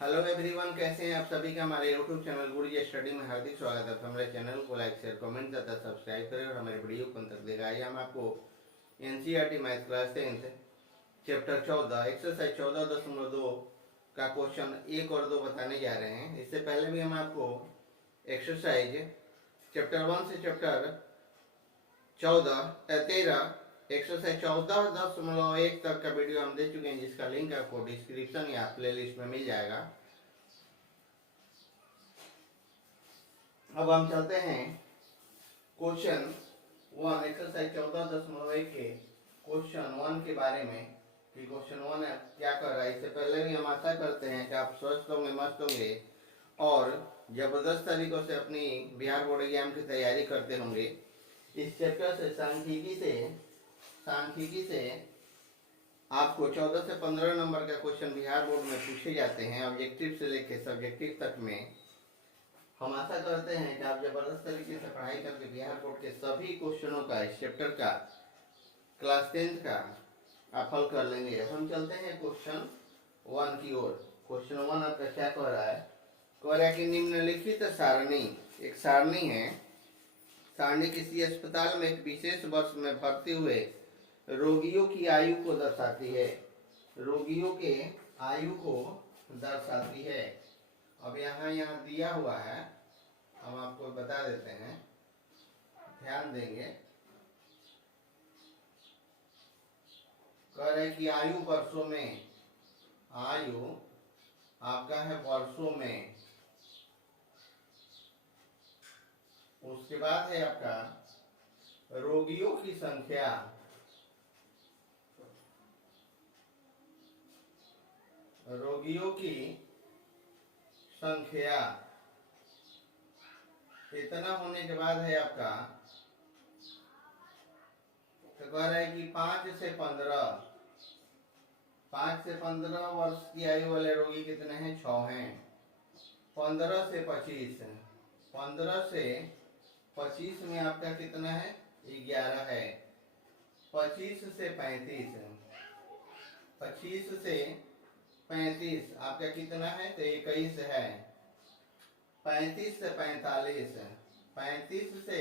Hello everyone, कैसे हैं आप सभी का हमारे यूट्यूब चैनल गुरुजी स्टडी में हार्दिक स्वागत है। तो हमारे चैनल को लाइक शेयर कमेंट तथा सब्सक्राइब करें और हमारे वीडियो को अंत तक दिखाइए। हम आपको NCERT math class 10 chapter 14 exercise 14.2 का क्वेश्चन 1 और 2 बताने जा रहे हैं। इससे पहले भी हम आपको एक्सरसाइज चैप्टर 1 से चैप्टर 13 एक्सरसाइज 14.1 तक का वीडियो हम दे चुके हैं, जिसका लिंक आपको डिस्क्रिप्शन या प्लेलिस्ट में मिल जाएगा। अब हम चलते हैं क्वेश्चन 1 एक्सरसाइज 14.1 के क्वेश्चन 1 के बारे में कि क्वेश्चन 1 क्या कर रहा है। इससे पहले भी हम आशा करते हैं कि आप स्वस्थ होंगे, मस्त होंगे और जबरदस्त तरीकों से अपनी बिहार बोर्ड एग्जाम की तैयारी करते होंगे। इस चैप्टर से सांख्यिकी से आपको 14 से 15 नंबर का क्वेश्चन बिहार बोर्ड में पूछे जाते हैं, ऑब्जेक्टिव से लेकर सब्जेक्टिव तक में। हम आशा करते हैं कि आप जबरदस्त तरीके से पढ़ाई करके बिहार बोर्ड के सभी क्वेश्चनों का इस चैप्टर का क्लास 10 का आप हल कर लेंगे। हम चलते हैं क्वेश्चन 1 की ओर। क्वेश्चन 1 आपका क्या कह रहा है? कह रहा है कि निम्नलिखित सारणी, एक सारणी है, सारणी किसी अस्पताल में एक विशेष वर्ष में भर्ती हुए रोगियों की आयु को दर्शाती है। रोगियों के आयु को दर्शाती है। अब यहाँ दिया हुआ है, हम आपको बता देते हैं, ध्यान देंगे। कह रहे कि आयु वर्षों में, आयु आपका है वर्षों में। उसके बाद है आपका रोगियों की संख्या, रोगियों की संख्या इतना होने के बाद है आपका, तो कह रहा है कि 5 से 15 वर्ष की आयु वाले रोगी कितने हैं? 6 हैं। 15 से 25, 15 से 25 में आपका कितना है? 11 है। 25 से 35, 25 से 35 आपका कितना है? तो 21 है। 35 से 45, 35 से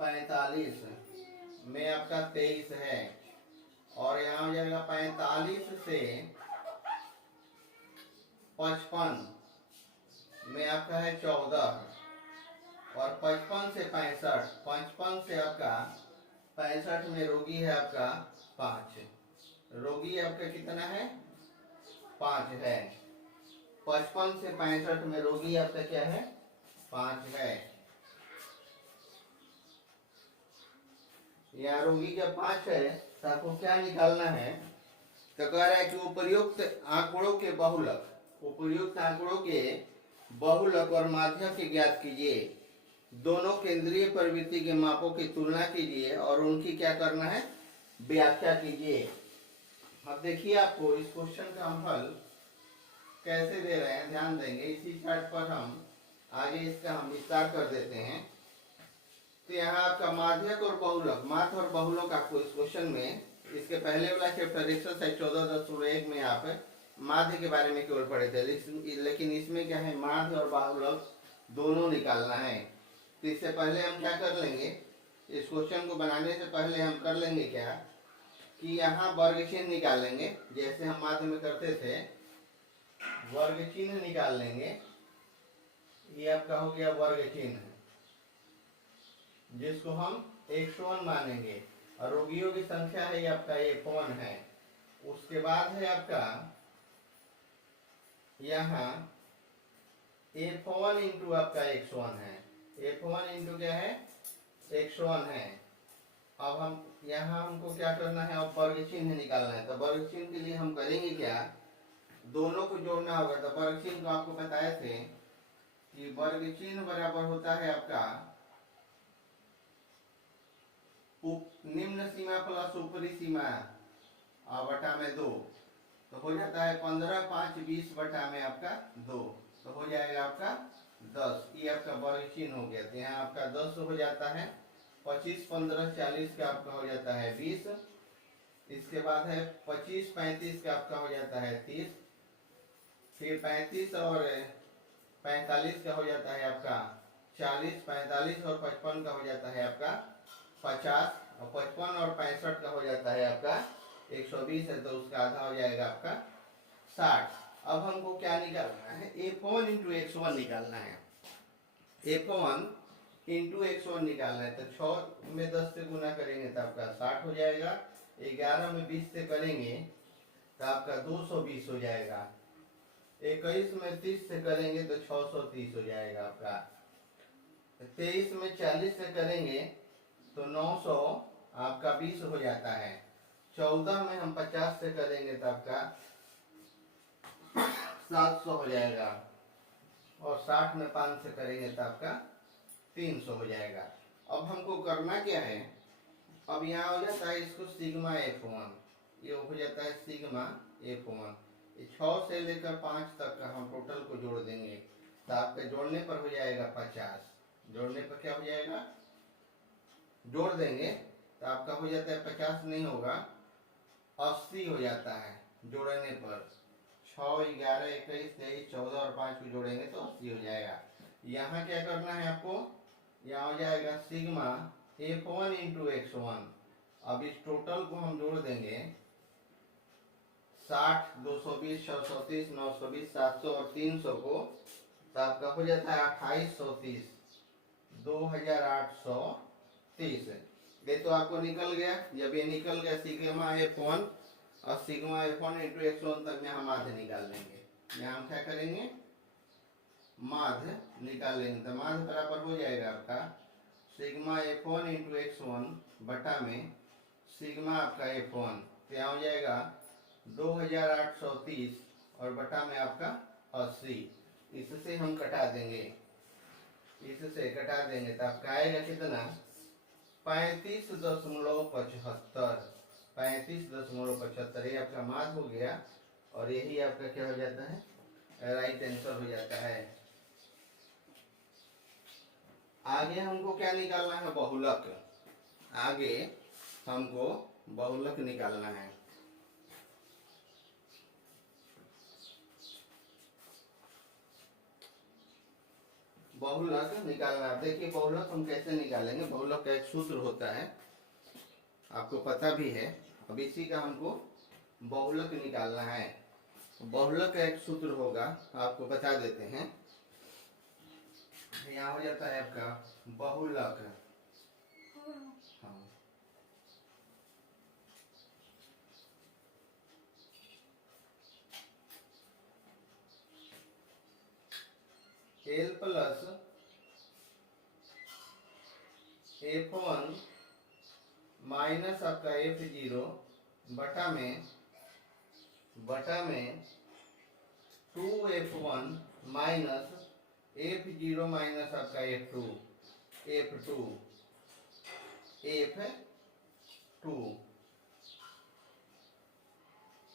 45 में आपका 23 है। और यहाँ हो जाएगा 45 से 55 में आपका है 14। और 55 से 65, 55 से आपका 65 में रोगी है आपका 5। रोगी आपका कितना है? 5 है। 55 से 65 में रोगी आपका क्या है? 5 है। यहाँ रोगी जब 5 है तो आपको क्या निकालना है? तो कह रहा है कि उपर्युक्त आंकड़ों के बहुलक और माध्यक के ज्ञात कीजिए। दोनों केंद्रीय प्रवृत्ति के मापों की तुलना कीजिए और उनकी क्या करना है? व्याख्या कीजिए। अब देखिए, आपको इस क्वेश्चन का हम हल कैसे दे रहे हैं, ध्यान देंगे। इसी चार्ट पर हम आगे इसका हम विस्तार कर देते हैं। तो यहाँ आपका माध्यक और बहुलक, माध्य और बहुलक आपको इस क्वेश्चन में, इसके पहले वाला चैप्टर एक्सरसाइज 14.1 में आप माध्य के बारे में केवल पढ़े थे, लेकिन इसमें क्या है? माध्य और बाहुलक दोनों निकालना है। तो इससे पहले हम क्या कर लेंगे, इस क्वेश्चन को बनाने से पहले हम कर लेंगे क्या कि यहाँ वर्ग चिन्ह निकालेंगे, जैसे हम माध्य में करते थे। वर्ग चिन्ह निकाल लेंगे। ये आपका हो गया वर्ग चिन्ह, जिसको हम 101 मानेंगे। और रोगियों की संख्या है आपका 1 है। उसके बाद है आपका यहाँ F1 इंटू आपका 101 है। F1 इंटू क्या है? 101 है। अब हम यहाँ हमको क्या करना है? अब वर्ग चिन्ह निकालना है। तो वर्ग चिन्ह के लिए हम करेंगे क्या? दोनों को जोड़ना होगा। तो वर्ग चिन्ह को आपको बताए थे कि वर्ग चिन्ह बराबर होता है आपका निम्न सीमा प्लस ऊपरी सीमा बटा में 2। तो हो जाता है 15, 5, 20 बटा में आपका 2। तो हो जाएगा आपका 10। ये आपका वर्ग चिन्ह हो गया। तो यहाँ आपका 10 हो जाता है। 25, 15, 40 का आपका हो जाता है 20। इसके बाद है 25, 35 का आपका हो जाता है 30। फिर 35 और 45 का हो जाता है आपका 40, 45 और 55 का हो जाता है आपका 50, और 55 और 65 का हो जाता है आपका 120 है, तो उसका आधा हो जाएगा आपका 60। अब हमको क्या निकालना है, F1 इंटू X1 निकालना है। F1 इंटू X1 निकालना है, तो 6 में 10 से गुना करेंगे तो आपका 60 हो जाएगा, 11 में 20 से करेंगे तो आपका 220 हो जाएगा, 21 में 30 से करेंगे तो 630 हो जाएगा आपका, 23 में 40 से करेंगे तो 900 आपका 20 हो जाता है, 14 में हम 50 से करेंगे तो आपका 700 हो जाएगा, और 60 में 5 से करेंगे तो आपका 300 हो जाएगा। अब हमको करना क्या है, अब यहाँ हो जाता है इसको सिग्मा F1, ये हो जाता है सिग्मा F1, 6 से लेकर 5 तक का हम टोटल को जोड़ देंगे तो आपके जोड़ने पर हो जाएगा 50, जोड़ने पर क्या हो जाएगा, जोड़ देंगे तो आपका हो जाता है 50 नहीं होगा 80 हो जाता है जोड़ने पर, 6, 11, 21, 23, 14 और 5 को जोड़ेंगे तो 80 हो जाएगा। यहाँ क्या करना है आपको, यहाँ हो जाएगा सिग्मा F1 इंटू X1, अब इस टोटल को हम जोड़ देंगे 60, 220, 630, 920, 700 और 300 को, तो आपका हो जाता है 2830, 2830। ये तो आपको निकल गया, जब ये निकल गया सिग्मा F1 और सिग्मा F1 इंटू X1 तक में हम माध्य निकाल लेंगे। यहाँ हम क्या करेंगे, माध्य निकाल लेंगे, तो माध्य बराबर हो जाएगा आपका सिग्मा F1 इंटू X1 बटा में सिग्मा आपका F1, तो यहाँ हो जाएगा 2830 और बटा में आपका 80, इससे हम कटा देंगे, इससे कटा देंगे तो आपका आएगा कितना 35.75, 35.75, ये आपका मार्क हो गया, और यही आपका क्या हो जाता है, राइट आंसर हो जाता है। आगे हमको क्या निकालना है, बहुलक, आगे हमको बहुलक निकालना है। बहुलक निकालना, देखिए बहुलक हम कैसे निकालेंगे, बहुलक का एक सूत्र होता है, आपको पता भी है, अब इसी का हमको बहुलक निकालना है। बहुलक का एक सूत्र होगा, आपको बता देते हैं, यहाँ हो जाता है आपका बहुलक, हाँ, L प्लस F1 माइनस आपका F0 बटा में 2F1 माइनस F0 माइनस आपका F2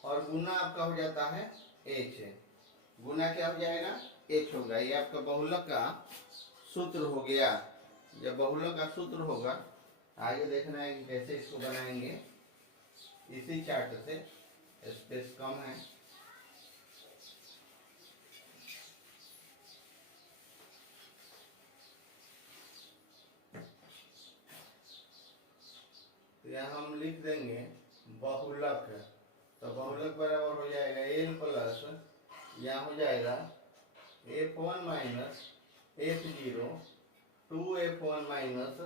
और गुना आपका हो जाता है H, गुना क्या हो जाएगा, H होगा। ये आपका बहुलक का सूत्र हो गया। जब बहुलक का सूत्र होगा, आगे देखना है कि कैसे इसको बनाएंगे, इसी चार्ट से, स्पेस कम है, तो यहाँ हम लिख देंगे बहुलक, तो बहुलक बराबर हो जाएगा L प्लस, यहाँ हो जाएगा F1 minus F0, 2F1 minus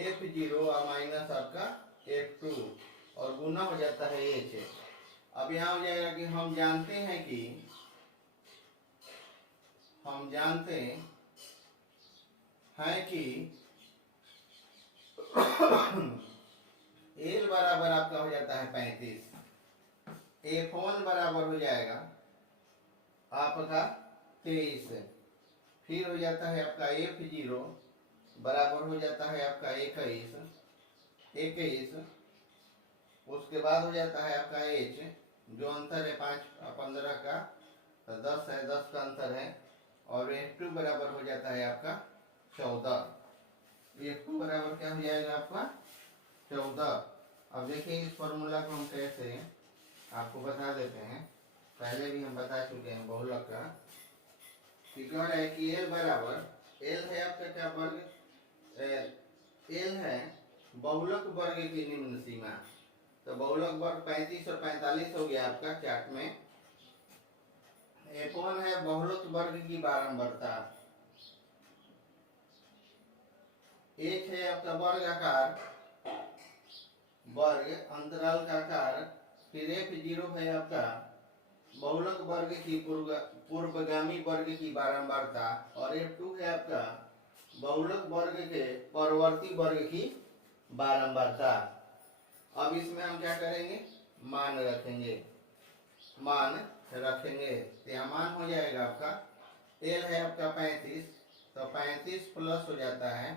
F0 और माइनस आपका F2 और गुना हो जाता है H। अब यहाँ हो जाएगा कि हम जानते हैं कि L बराबर आपका हो जाता है 35, F1 बराबर हो जाएगा आपका 23, फिर हो जाता है आपका F0 बराबर हो जाता है आपका 21, उसके बाद हो जाता है आपका H, जो अंतर है 5-15 का, तो 10 है, 10 का अंतर है, और F2 बराबर हो जाता है आपका 14, F2 बराबर क्या हो जाएगा आपका 14। अब देखिए इस फॉर्मूला को हम कैसे आपको बता देते हैं, पहले भी हम बता चुके हैं बहुलक का, कि कह रहा है कि एल बराबर, एल है आपका क्या वर्ग, एल है बहुलक वर्ग की निम्न सीमा। तो बहुलक वर्ग 35 और 45 हो गया आपका चार्ट में। F1 है बहुलक वर्ग की बारंबारता, एक है आपका वर्ग आकार, वर्ग अंतराल का आकार, फिर F0 है आपका बहुलक वर्ग की पूर्वगामी वर्ग की बारंबारता, और F2 है आपका बहुलक वर्ग के परवर्ती वर्ग की बारंबारता। अब इसमें हम क्या करेंगे, मान रखेंगे, मान रखेंगे। तो यहाँ मान हो जाएगा आपका, एल है आपका 35, तो 35 प्लस हो जाता है,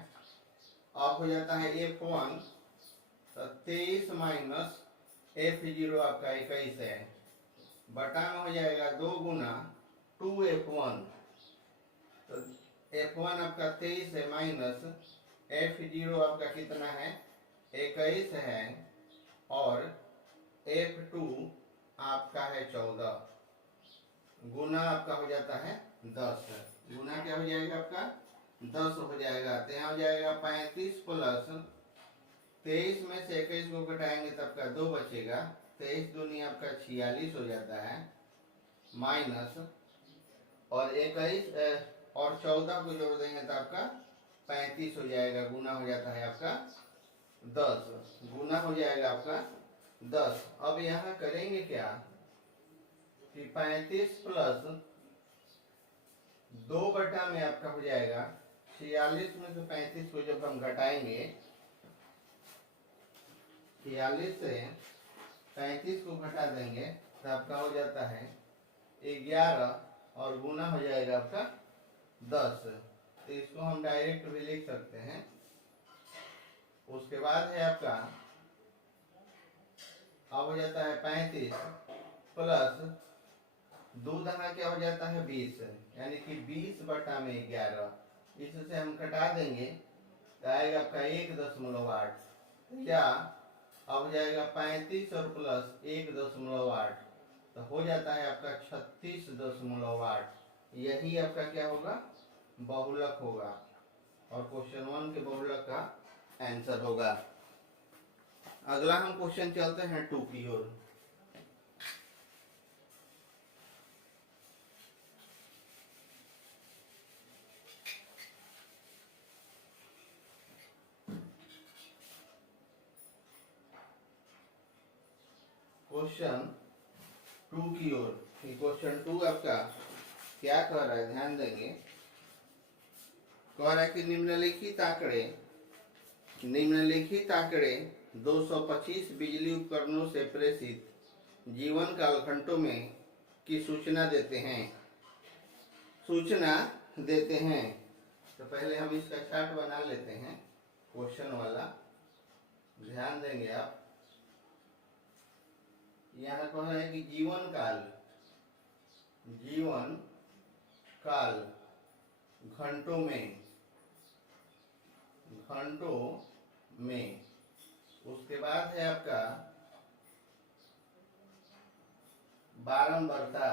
अब हो जाता है F1, तो 23 माइनस F0 आपका 21 है, बटा में हो जाएगा 2 गुना 2F1, तो F1 आपका 23 है, माइनस F0 आपका कितना है 21 है, और F2 आपका है 14, गुना आपका हो जाता है 10, गुना क्या हो जाएगा आपका 10 हो जाएगा। तो यहाँ हो जाएगा 35 प्लस 23 में से 21 को घटाएंगे तब का 2 बचेगा, 23 दूनी आपका 46 हो जाता है, माइनस और 21 और 14 को जोड़ देंगे तो आपका 35 हो जाएगा, गुना हो जाता है आपका 10, गुना हो जाएगा आपका 10। अब यहाँ करेंगे क्या कि 35 प्लस 2 बटा में आपका हो जाएगा 46 में से 35 को जब हम घटाएंगे, 46 से 35 को घटा देंगे तो आपका हो जाता है 11, और गुना हो जाएगा आपका 10। तो इसको हम डायरेक्ट भी लिख सकते हैं। उसके बाद है आपका, अब हो जाता है 35 प्लस 2 दहा क्या हो जाता है 20, यानी कि 20 बटा में 11, इससे हम घटा देंगे तो आएगा आपका 1.8, या अब हो जाएगा 35 और प्लस 1.8, तो हो जाता है आपका 36.8। यही आपका क्या होगा, बहुलक होगा, और क्वेश्चन 1 के बहुलक का आंसर होगा। अगला हम क्वेश्चन चलते हैं 2 की ओर। क्वेश्चन 2 की ओर। क्वेश्चन 2 आपका क्या कह रहा है, ध्यान देंगे। कह रहा है कि निम्नलिखित आंकड़े 225 बिजली उपकरणों से प्रेषित जीवन काल घंटों में की सूचना देते हैं। तो पहले हम इसका चार्ट बना लेते हैं, क्वेश्चन वाला, ध्यान देंगे आप। यहाँ कह रहा है कि जीवन काल घंटों में, उसके बाद है आपका बारंबारता,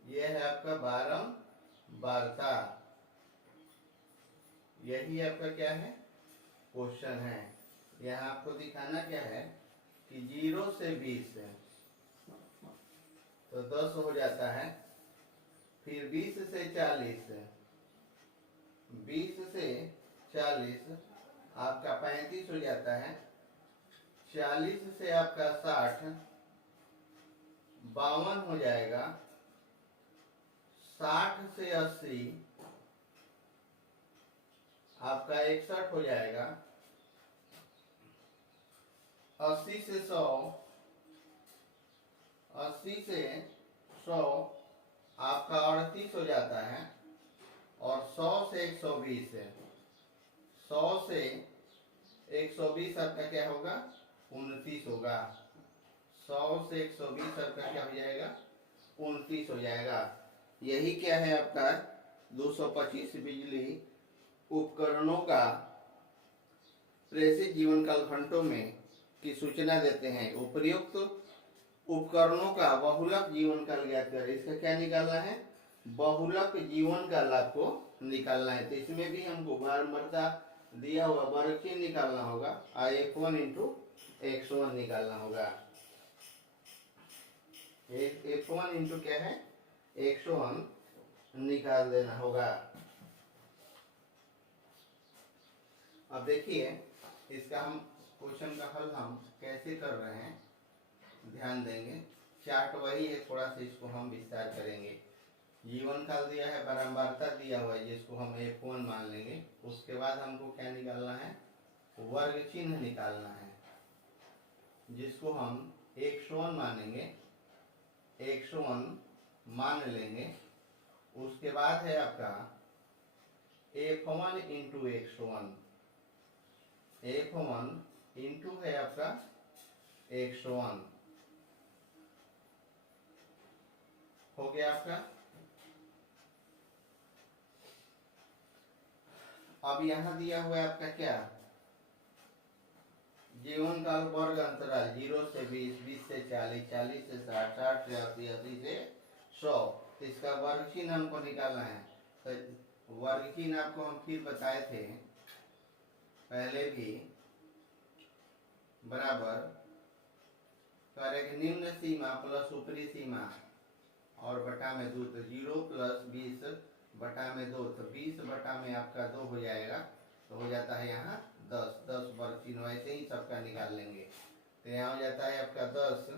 यह है आपका बारंबारता, यही आपका क्या है क्वेश्चन है। यहाँ आपको दिखाना क्या है कि 0 से 20 है तो 10 हो जाता है, फिर 20 से 40 है, 20 से 40 आपका 35 हो जाता है, 40 से आपका 60 52 हो जाएगा, 60 से 80 आपका 61 हो जाएगा, 80 से 100 आपका 38 हो जाता है, और 100 से 120 है, 100 से 120 आपका क्या होगा 29 होगा, 100 से 120 आपका क्या हो जाएगा 29 हो जाएगा। यही क्या है आपका 225 बिजली उपकरणों का प्रेषित जीवन काल घंटों में की सूचना देते हैं। उपयुक्त उपकरणों का बहुलक जीवन काल ज्ञात करें। इसका क्या निकालना है? बहुलक जीवन काल आपको निकालना है। तो इसमें भी हमको बारंबारता दिया हुआ वर्ग चिन्ह निकालना होगा, F1 इंटू X1 निकालना होगा। F1 इंटू क्या है? X1 निकाल देना होगा। अब देखिए इसका हम क्वेश्चन का हल हम कैसे कर रहे हैं, ध्यान देंगे। चार्ट वही है, थोड़ा सा इसको हम विस्तार करेंगे। जीवन काल दिया है, बारंबारता दिया हुआ है जिसको हम F1 मान लेंगे। उसके बाद हमको क्या निकालना है? वर्ग चिन्ह निकालना है जिसको हम X1 मानेंगे, X1 मान लेंगे। उसके बाद है आपका F1 into X1, F1 into है आपका X1, हो गया आपका। अब यहाँ दिया हुआ है आपका क्या? जीवन काल वर्ग अंतराल 0 से 20, 20 से 40, 40 से 60, 60 से 80, 80 से 100। इसका वर्ग चिन्ह हमको निकालना है। तो वर्ग चिन्ह आपको हम फिर बताए थे पहले भी, बराबर करें निम्न सीमा प्लस ऊपरी सीमा और बटा में 2, तो 0 प्लस 20 बटा में 2, तो 20 बटा में आपका 2 हो जाएगा, तो हो जाता है यहाँ 10। 10 वर्ग चिन्ह वैसे ही सबका निकाल लेंगे। तो यहाँ हो जाता है आपका 10,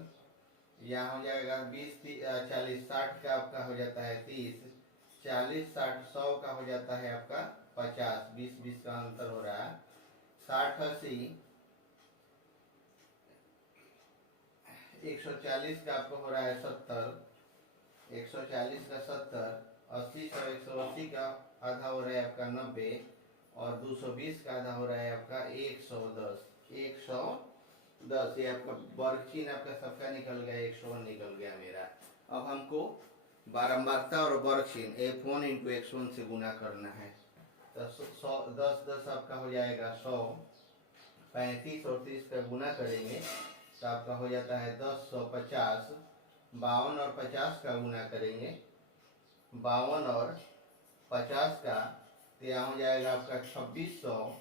यहाँ हो जाएगा 20, 40, 60 का आपका हो जाता है 30, 40, 60, 100 का हो जाता है आपका 50, 20, 20 का अंतर हो रहा है। 60, 80, 140 का आपको हो रहा है 70, 140 का 70, 80 100, 180 का आधा हो रहा है आपका 90, और 220 का आधा हो रहा है आपका 110। 110 ये आपका वर्ग चिन्ह आपका सबका निकल गया, 101 निकल गया मेरा। अब हमको बारंबारता और वर्ग चिन्ह F1 इंटू X1 से गुना करना है। तो 100, 10 10 आपका हो जाएगा 100, 35 और 30 का गुना करेंगे तो आपका हो जाता है 10, 100, 50, 52 और 50 का गुना करेंगे, 52 और 50 का, तो यहाँ हो जाएगा आपका 2600,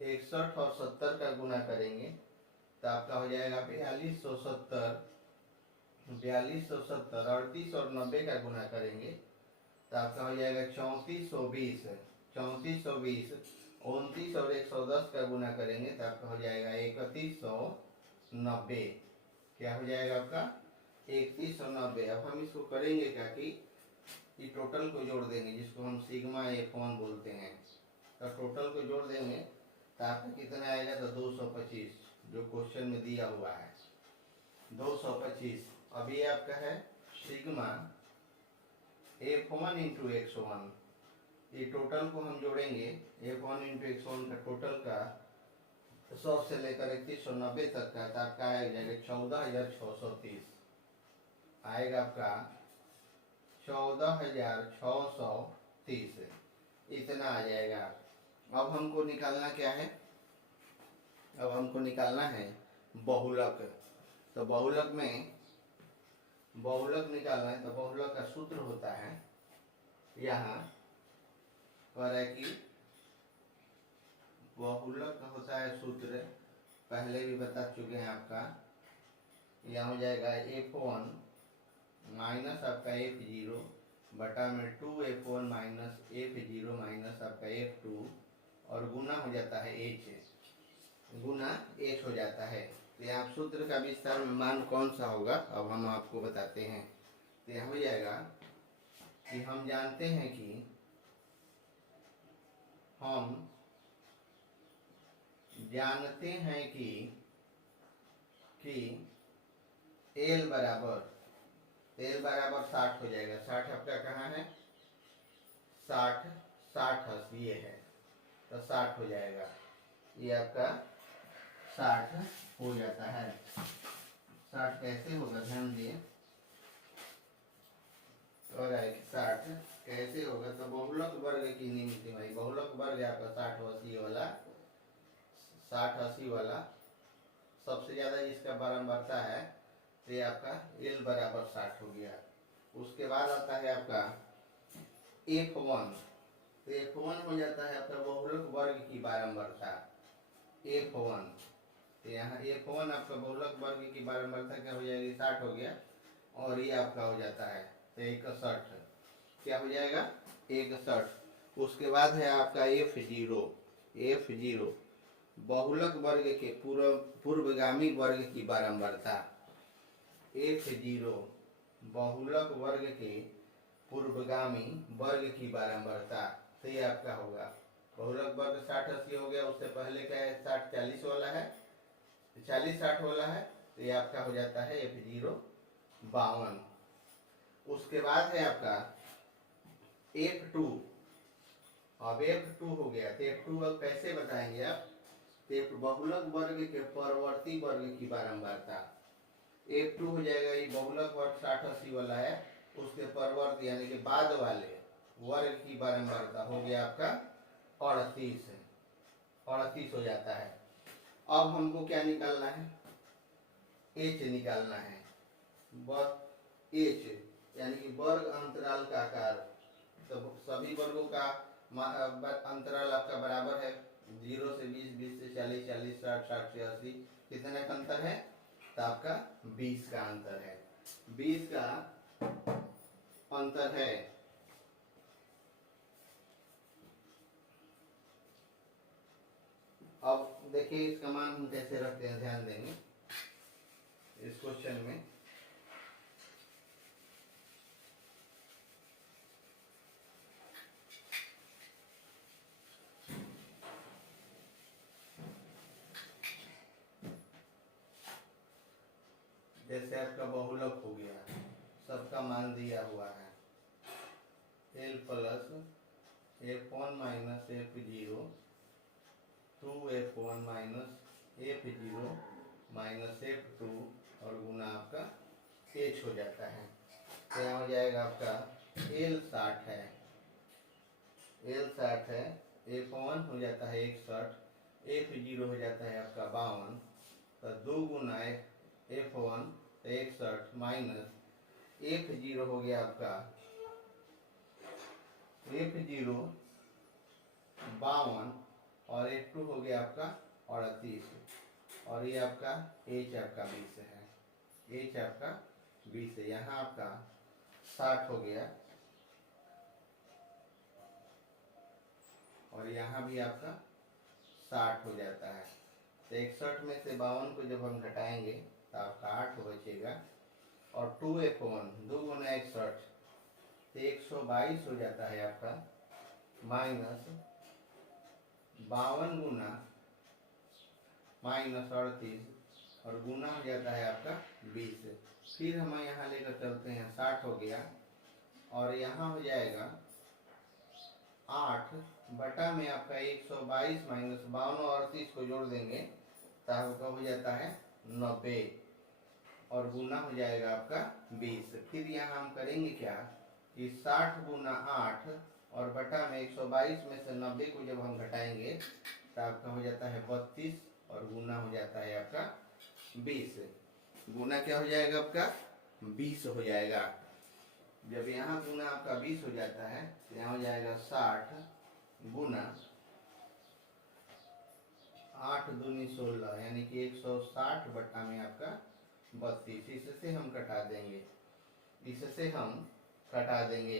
61 और 70 का गुना करेंगे तो आपका हो जाएगा 4270, 4270, 38 और 90 का गुना करेंगे तो आपका हो जाएगा 3420, 3420, 29 और 110 का गुना करेंगे तो आपका हो जाएगा 3190। क्या हो जाएगा आपका? 3190। अब हम इसको करेंगे क्या कि टोटल को जोड़ देंगे जिसको हम सिग्मा F1 बोलते हैं। तो टोटल को जोड़ देंगे तो आपका कितना आएगा? तो 225 जो क्वेश्चन में दिया हुआ है 225। अब ये आपका है सिग्मा F1 इंटू X1। ये टोटल को हम जोड़ेंगे, F1 इंटू X1 का टोटल का 100 से लेकर 3190 तक का, तो आपका आएगा 14630, आएगा आपका 14630, इतना आ जाएगा। अब हमको निकालना क्या है? अब हमको निकालना है बहुलक। तो बहुलक में बहुलक निकालना है, तो बहुलक का सूत्र होता है, यहाँ कह रहा है कि बहुलक का होता है सूत्र, पहले भी बता चुके हैं आपका। यहाँ हो जाएगा F1 माइनस आपका F0 बटा में 2F1 माइनस F0 माइनस आपका F2 और गुना हो जाता है H, गुना H हो जाता है। तो यहाँ सूत्र का विस्तार में मान कौन सा होगा अब हम आपको बताते हैं। तो यहाँ हो जाएगा कि हम जानते हैं कि L बराबर 60 हो जाएगा। 60 आपका कहाँ है? 60 60 80 ये है, तो 60 हो जाएगा। ये आपका 60 हो जाता है। 60 कैसे होगा ध्यान दिए, और 60 कैसे होगा? तो बहुलक वर्ग की निमित्त भाई, बहुलक वर्ग आपका 60 80 वाला, 60 80 वाला सबसे ज्यादा जिसका बारंबारता है तो ये आपका L बराबर 60 हो गया। उसके बाद आता है आपका F1। तो F1 हो जाता है आपका बहुलक वर्ग की बारंबारता F1। तो यहाँ F1 आपका बहुलक वर्ग की बारंबारता क्या हो जाएगी, 60 हो गया। और ये आपका हो जाता है 61। क्या हो जाएगा, 61। उसके बाद है आपका F0 बहुलक वर्ग के पूर्वगामी वर्ग की बारंबारता F0 बहुलक वर्ग के पूर्वगामी वर्ग की बारंबारता। तो ये आपका होगा बहुलक वर्ग 60-80 हो गया। उससे पहले का है 60-40 वाला है, 40-60 वाला है। तो ये आपका हो जाता है F0 52। उसके बाद है आपका F2। अब F2 हो गया। तो F2 अब कैसे बताएंगे आप, तो बहुलक वर्ग के परवर्ती वर्ग की बारंबारता F2 हो जाएगा। ये बहुलक वर्ग 60-80 वाला है, उसके परवर्ती यानी कि बाद वाले वर्ग की बारंबारता हो गया आपका 38 हो जाता है। अब हमको क्या निकालना है, H निकालना है। H यानी कि वर्ग अंतराल का आकार। तो सभी वर्गों का अंतराल आपका बराबर है, 0 से 20, 20 से 40, 40 से 60, 60 से 80। कितने का अंतर है, तो आपका 20 का अंतर है, 20 का अंतर है। अब देखिए इसका मान हम कैसे रखते हैं, ध्यान देंगे इस क्वेश्चन में। जैसे आपका बहुलक हो गया, सबका मान दिया हुआ है L plus F1 minus F0 2F1 minus F0 minus F2 और गुना आपका H हो जाता है। तो यहाँ हो जाएगा आपका L 60 है, L 60 है। F1 हो जाता है 61, F0 हो जाता है आपका 52। तो 2 गुना F1 61 माइनस F0 हो गया आपका F0 52 और F2 हो गया आपका 38 और ये आपका H आपका 20 है, H आपका 20 है। यहाँ आपका 60 हो गया और यहाँ भी आपका 60 हो जाता है। तो 61 में से 52 को जब हम घटाएंगे तो आपका 8 बचेगा और 2F1 2 गुना 61 तो 122 हो जाता है आपका, माइनस 52 गुना माइनस 38 और गुना हो जाता है आपका 20। फिर हम यहाँ लेकर चलते हैं, 60 हो गया और यहाँ हो जाएगा 8 बटा में आपका 122 माइनस 52 और 38 को जोड़ देंगे तो आपका हो जाता है 90 और गुना हो जाएगा आपका 20। फिर यहाँ हम करेंगे क्या कि 60 गुना 8 और बटा में 122 में से 90 को जब हम घटाएंगे तो आपका हो जाता है 32 और गुना हो जाता है आपका 20। गुना क्या हो जाएगा आपका 20 हो जाएगा। जब यहाँ गुना आपका 20 हो जाता है तो यहाँ हो जाएगा 60 गुना 8 दूनी 16 यानी कि 160 बटा में आपका 32। इससे हम कटा देंगे, इससे हम कटा देंगे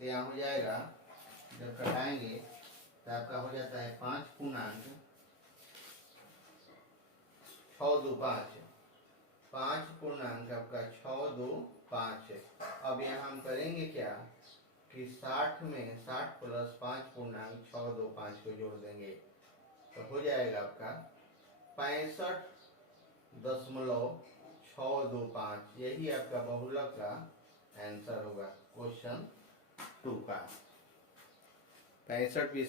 तो यहाँ हो जाएगा, जब कटाएंगे तो आपका हो जाता है 5 पूर्णांक 625, 5 पूर्णांक आपका 625। अब यहाँ हम करेंगे क्या कि 60 में 60 प्लस 5 पूर्णांक 625 को जोड़ देंगे तो हो जाएगा आपका 65.625। यही आपका बहुलक का आंसर होगा क्वेश्चन 2 का 65।